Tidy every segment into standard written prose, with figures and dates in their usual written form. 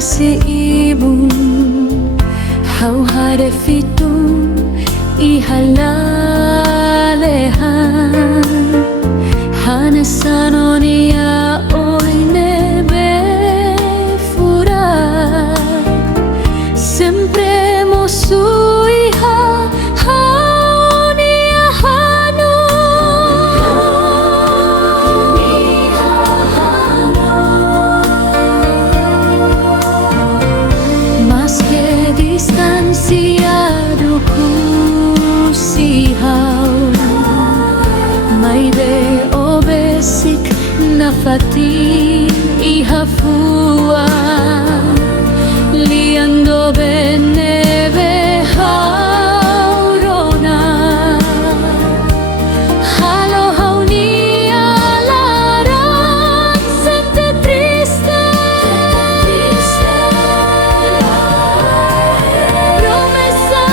si ibon hau hadefitun ihalalehan hanasano niya oy nebe fura sempre mo suiha hau niya hano mas que distanciado sihaw may de obesik na fati ihafua liando benebe haurona halo hau nia laran sente triste promesa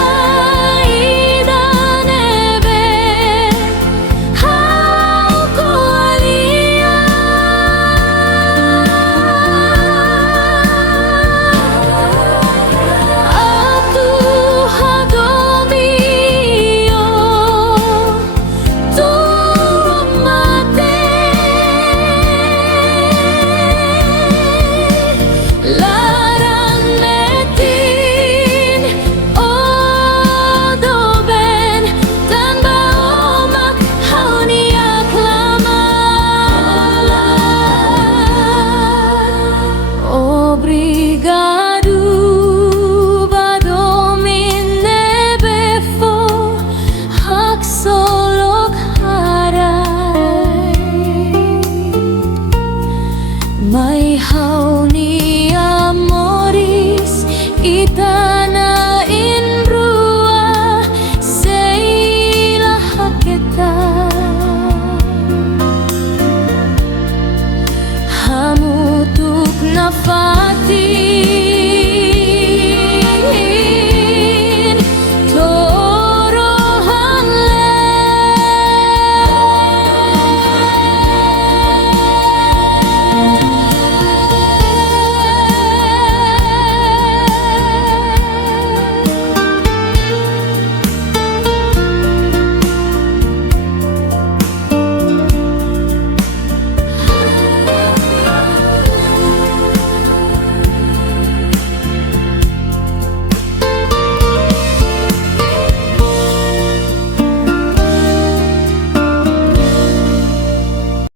Mak Hau Nia Moris itana inrua seila haketa hamutuk nafa